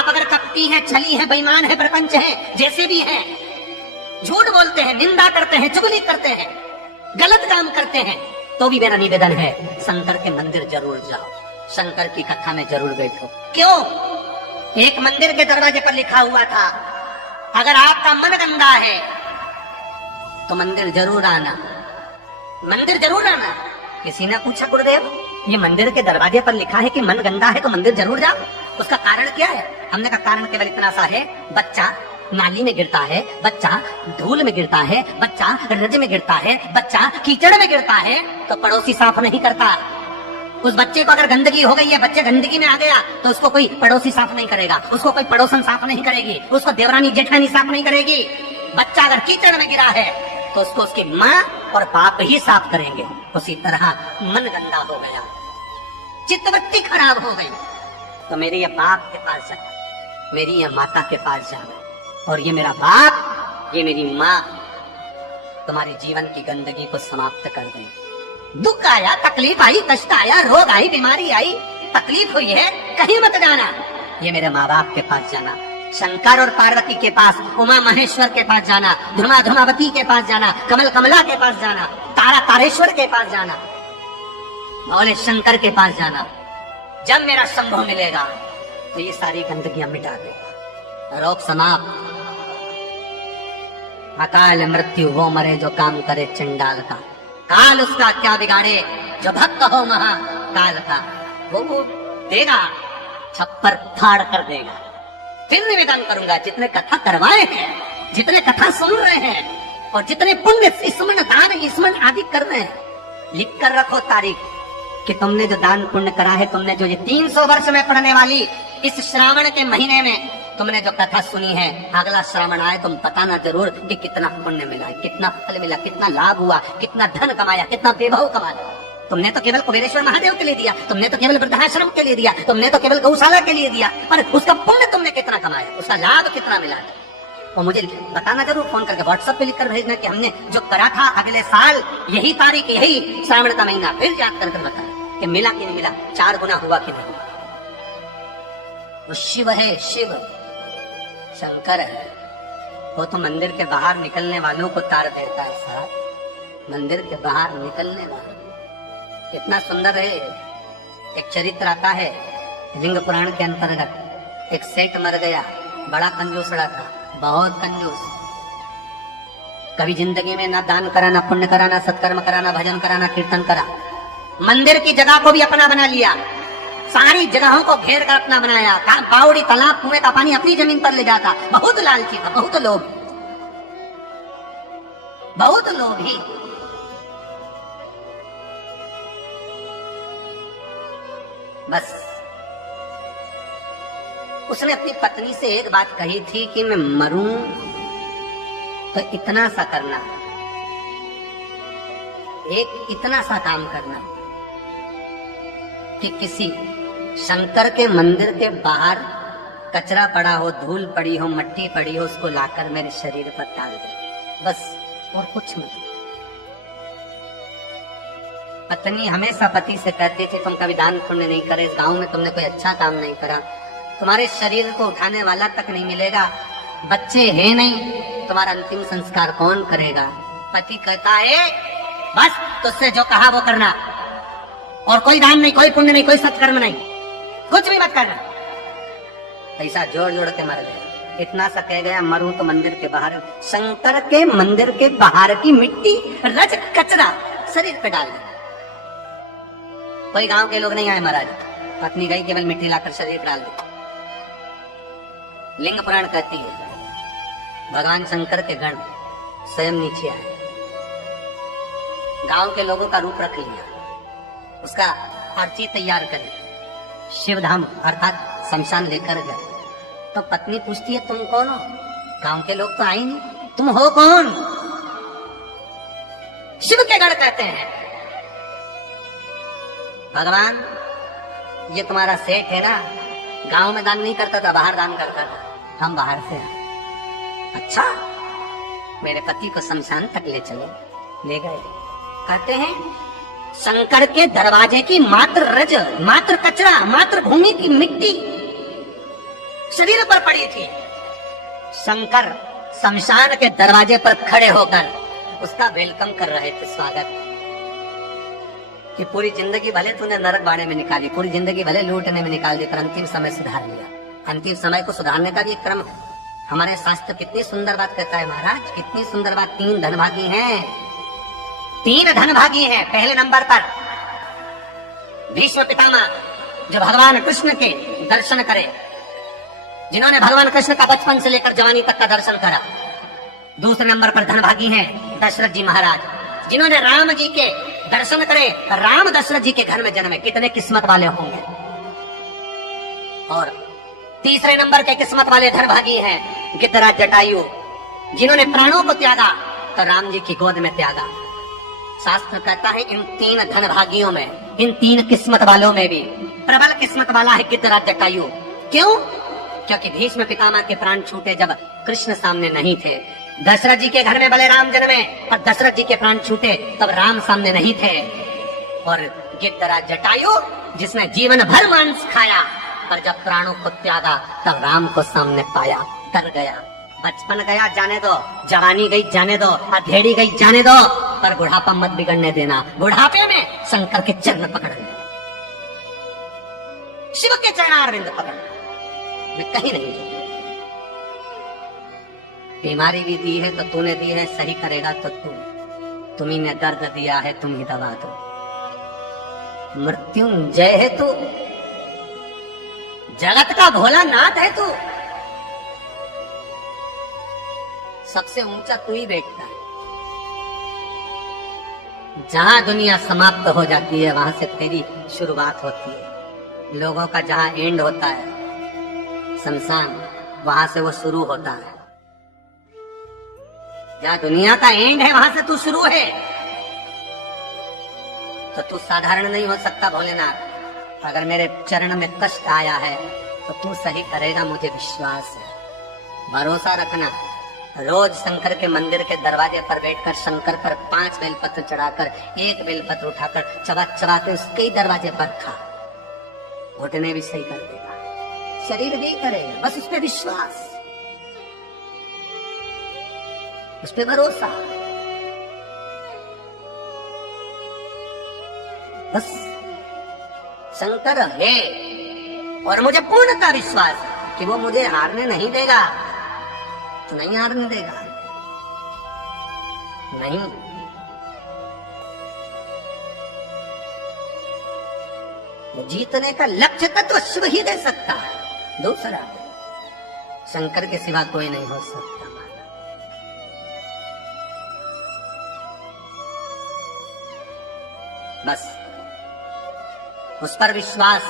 आप अगर कपटी हैं, छली हैं, बेईमान हैं, प्रपंच हैं, जैसे भी हैं, झूठ बोलते हैं, निंदा करते हैं, चुगली करते हैं, गलत काम करते हैं, तो भी मेरा निवेदन है शंकर के मंदिर जरूर जाओ, शंकर की कथा में जरूर बैठो। क्यों? एक मंदिर के दरवाजे पर लिखा हुआ था, अगर आपका मन गंदा है तो मंदिर जरूर आना, मंदिर जरूर आना। किसी ने पूछा, गुरुदेव ये मंदिर के दरवाजे पर लिखा है कि मन गंदा है तो मंदिर जरूर जाओ, उसका कारण क्या है? हमने कहा कारण केवल इतना सा है, बच्चा नाली में गिरता है, बच्चा धूल में गिरता है, बच्चा रज में गिरता है, बच्चा कीचड़ में गिरता है तो पड़ोसी साफ नहीं करता। उस बच्चे को अगर गंदगी हो गई है, बच्चे गंदगी में आ गया तो उसको कोई पड़ोसी साफ नहीं करेगा, उसको कोई पड़ोसन साफ नहीं करेगी, उसको देवरानी जेठानी साफ नहीं करेगी। बच्चा अगर कीचड़ में गिरा है तो उसको उसकी माँ और बाप ही साफ करेंगे। उसी तरह मन गंदा हो गया, चित्तवृत्ति खराब हो गई तो मेरे ये बाप के पास जाना, मेरी ये माता के पास जाना, और ये मेरा बाप, ये मेरी माँ तुम्हारे जीवन की गंदगी को समाप्त कर दे। दुख आया, तकलीफ आई, कष्ट आया, रोग आई, बीमारी आई, तकलीफ हुई है, कहीं मत जाना, ये मेरे माँ बाप के पास जाना, शंकर और पार्वती के पास, उमा महेश्वर के पास जाना, धुमा धुमावती के पास जाना, कमल कमला के पास जाना, तारा तारेश्वर के पास जाना, भोले शंकर के पास जाना। जब मेरा शंभु मिलेगा तो ये सारी गंदगियां मिटा देगा। रोग समाप्त। अकाल मृत्यु वो मरे जो काम करे चंडाल का, काल उसका क्या बिगाड़े जो भक्त हो महाकाल का। वो देगा, छप्पर फाड़ कर देगा। फिर निवेदन करूंगा, जितने कथा करवाए हैं, जितने कथा सुन रहे हैं और जितने पुण्य स्मरण दान स्मरण आदि कर रहे हैं, लिख कर रखो तारीख कि तुमने जो दान पुण्य करा है, तुमने जो ये 300 वर्ष में पढ़ने वाली इस श्रावण के महीने में तुमने जो कथा सुनी है, अगला श्रावण आए तुम बताना जरूर कि कितना पुण्य मिला, कितना फल मिला, कितना लाभ हुआ, कितना धन कमाया, कितना वैभव कमाया। तुमने तो केवल कुबेरेश्वर महादेव के लिए दिया, तुमने तो केवल वृद्धाश्रम के लिए दिया, तुमने तो केवल गौशाला के लिए दिया, पर उसका पुण्य तुमने कितना कमाया, उसका लाभ कितना मिला। और मुझे बताना जरूर, फोन करके व्हाट्सएप पे लिखकर भेजना कि हमने जो करा था अगले साल यही तारीख, यही श्रावण का महीना, फिर याद कर बता कि मिला कि नहीं मिला, 4 गुना हुआ कि नहीं। वो शिव है, शिव शंकर है, वो तो मंदिर के बाहर निकलने वालों को तार देता है साहब। मंदिर के बाहर निकलने वाले कितना सुंदर है। एक चरित्र आता है लिंग पुराण के अंतर्गत। एक सेठ मर गया, बड़ा कंजूसड़ा था, बहुत कंजूस। कभी जिंदगी में ना दान करा, ना पुण्य करा, ना सत्कर्म करा, ना भजन करा, ना कीर्तन करा। मंदिर की जगह को भी अपना बना लिया, सारी जगहों को घेर कर अपना बनाया, बावड़ी तालाब कुएं का पानी अपनी जमीन पर ले जाता। बहुत लालची था, बहुत लोभ, बहुत लोभी। बस उसने अपनी पत्नी से एक बात कही थी कि मैं मरूं तो इतना सा करना, एक इतना सा काम करना कि किसी शंकर के मंदिर के बाहर कचरा पड़ा हो, धूल पड़ी हो, मट्टी पड़ी हो, उसको लाकर मेरे शरीर पर डाल दे, बस, और कुछ मत। पत्नी हमेशा पति से कहती थी तुम कभी दान पुण्य नहीं करे, इस गांव में तुमने कोई अच्छा काम नहीं करा, तुम्हारे शरीर को उठाने वाला तक नहीं मिलेगा, बच्चे हैं नहीं, तुम्हारा अंतिम संस्कार कौन करेगा। पति कहता है बस तुझसे जो कहा वो करना, और कोई दान नहीं, कोई पुण्य नहीं, कोई सत्कर्म नहीं, कुछ भी मत करना। पैसा जोड़ जोड़ के मर गया। इतना सा कह गया, मरूं तो मंदिर के बाहर, शंकर के मंदिर के बाहर की मिट्टी, रज, कचरा शरीर पे डाल दिया। कोई गांव के लोग नहीं आए महाराज, पत्नी गई केवल मिट्टी लाकर शरीर पर डाल दी। लिंग पुराण कहती है भगवान शंकर के गण स्वयं नीचे आए, गांव के लोगों का रूप रख लिया, उसका अर्ची तैयार कर, शिवधाम अर्थात शमशान लेकर गए। तो पत्नी पूछती है तुम कौन हो? गांव के लोग तो आए नहीं, तुम हो कौन? शिव के गण कहते हैं भगवान ये तुम्हारा सेठ है ना, गांव में दान नहीं करता था, बाहर दान करता था, हम बाहर से आए। अच्छा, मेरे पति को शमशान तक ले चलो। ले गए। कहते हैं शंकर के दरवाजे की मात्र रज, मात्र कचरा, मात्र भूमि की मिट्टी शरीर पर पड़ी थी। शंकर शमशान के दरवाजे पर खड़े होकर उसका वेलकम कर रहे थे, स्वागत, कि पूरी जिंदगी भले तूने नरक बाड़े में निकाली, पूरी जिंदगी भले लूटने में निकाल दी, पर अंतिम समय सुधार लिया। अंतिम समय को सुधारने का भी एक क्रम है। हमारे शास्त्र कितनी सुंदर बात कहता है महाराज, कितनी सुंदर बात। 3 धनभागी हैं, 3 धनभागी हैं। पहले नंबर पर भीष्म पितामह, जो भगवान कृष्ण के दर्शन करे, जिन्होंने भगवान कृष्ण का बचपन से लेकर जवानी तक का दर्शन करा। दूसरे नंबर पर धनभागी हैं दशरथ जी महाराज, जिन्होंने राम जी के दर्शन करे, राम दशरथ जी के घर में जन्मे। कितने किस्मत वाले होंगे। और तीसरे नंबर के किस्मत वाले धनभागी हैं गिद्धराज जटायु, जिन्होंने प्राणों को त्यागा तो राम जी की गोद में त्यागा। शास्त्र कहता है इन 3 धनभागियों में, इन 3 किस्मत वालों में भी प्रबल किस्मत वाला है गिद्धराज जटायु। क्यों? क्योंकि भीष्म पितामह के प्राण छूटे जब कृष्ण सामने नहीं थे। दशरथ जी के घर में भले राम जन्मे और दशरथ जी के प्राण छूटे तब राम सामने नहीं थे। और गिद्धराज जटायु, जिसने जीवन भर मांस खाया, पर जब प्राणों को त्यागा तब राम को सामने पाया, डर गया। बचपन गया जाने दो, जवानी गई जाने दो, अधेड़ी गई जाने दो, पर बुढ़ापा मत बिगड़ने देना। बुढ़ापे में शंकर के चरण पकड़ना, शिव के चरणारविंद पकड़ना, मैं कहीं नहीं जाऊंगा। बीमारी भी दी है तो तूने दी है, सही करेगा तो तुम्ही ने दर्द दिया है, तुम ही दवा दो। मृत्युंजय है तू, जगत का भोला नाथ है तू, सबसे ऊंचा तू ही बैठता है। जहां दुनिया समाप्त हो जाती है वहां से तेरी शुरुआत होती है। लोगों का जहां एंड होता है शमशान, वहां से वो शुरू होता है। जहां दुनिया का एंड है वहां से तू शुरू है। तो तू साधारण नहीं हो सकता भोलेनाथ। अगर मेरे चरण में कष्ट आया है तो तू सही करेगा, मुझे विश्वास है। भरोसा रखना। रोज शंकर के मंदिर के दरवाजे पर बैठकर शंकर पर 5 बेलपत्र चढ़ाकर 1 बेलपत्र उठाकर चबा चबा के उसके ही दरवाजे पर खा, घुटने भी सही कर देगा, शरीर भी करेगा। बस उस पर विश्वास, उस पर भरोसा, बस शंकर है। और मुझे पूर्णतः विश्वास है कि वो मुझे हारने नहीं देगा, तो नहीं हारने देगा, नहीं। जीतने का लक्ष्य तत्व शिव ही दे सकता है, दूसरा शंकर के सिवा कोई नहीं हो सकता। बस उस पर विश्वास